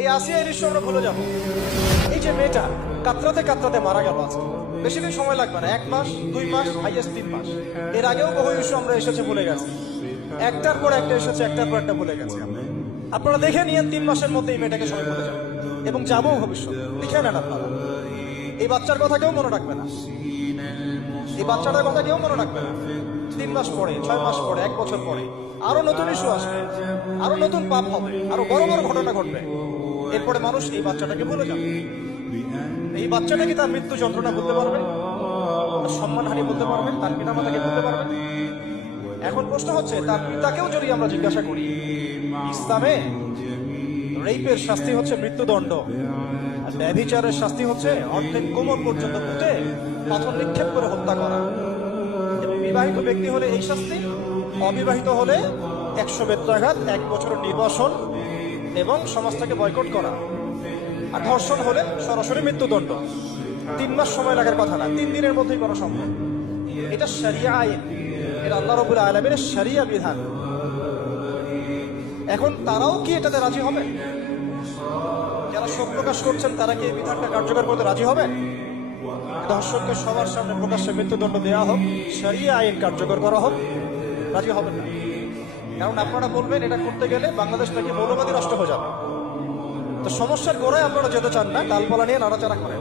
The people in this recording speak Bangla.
এই আসিয়া এই দৃশ্য আমরা ভুলে যাবো। এই যে মেয়েটা কাতরাতে কাতরাতে মারা গেল আজকে, বেশি দিন সময় লাগবে না, 1 মাস 2 মাস হাইয়েস্ট 3 মাস। এর আগেও বহু ইস্যু আমরা এসেছে ভুলে গেছি, একটার পর একটা এসেছে, একটার পর একটা ভুলে গেছি। আপনারা দেখে নিয়েন 3 মাসের মধ্যে এই মেয়েটাকে সবাই ভুলে যাবে এবং যাবো ভবিষ্যৎ। লিখে নেন আপনারা, এই বাচ্চার কথা কেউ মনে রাখবে না, এই বাচ্চাটার কথা কেউ মনে রাখবে না। 3 মাস পরে, 6 মাস পরে, 1 বছর পরে আরো নতুন ইস্যু আসবে, আরো নতুন পাপ হবে, আরো বড় বড় ঘটনা ঘটবে। এরপরে মানুষ এই বাচ্চাটাকে ভুলে যাবে। এই বাচ্চাটা কি তার মৃত্যু যন্ত্রণা বলতে পারবে, তার সম্মানহানি বলতে পারবে, তার পিতামাতাকে বলতে পারবে? এখন প্রশ্ন হচ্ছে, তার পিতাকেও যদি আমরা জিজ্ঞাসা করি, ইসলামে রেপের শাস্তি হচ্ছে মৃত্যুদণ্ড, আর ব্যভিচারের শাস্তি হচ্ছে অর্ধেক কোমর পর্যন্ত পুঁতে পাথর নিক্ষেপ করে হত্যা করা। এবং বিবাহিত ব্যক্তি হলে এই শাস্তি, অবিবাহিত হলে 100 বেত্রাঘাত, 1 বছর নির্বাসন এবং সমাজ থেকে বয়কট করা। আর ধর্ষণ হলে সরাসরি মৃত্যুদণ্ড। 3 মাস সময় লাগার কথা না, 3 দিনের মধ্যেই করা সম্ভব। এটা শরিয়া আইন, এটা আল্লাহ রাব্বুল আলামিনের শরিয়া বিধান। এখন তারাও কি এটাতে রাজি হবে? যারা শোক প্রকাশ করছেন তারা কি এই বিধানটা কার্যকর করতে রাজি হবে? ধর্ষককে সবার সামনে প্রকাশ্যে মৃত্যুদণ্ড দেওয়া হোক, শরিয়া আইন কার্যকর করা হোক, রাজি হবেন না। কারণ আপনারা বলবেন এটা করতে গেলে বাংলাদেশ নাকি মৌলবাদী রাষ্ট্র হয়ে যাবে। তো সমস্যার গোড়ায় আপনারা যেতে চান না, ডালপালা নিয়ে নাড়াচাড়া করেন।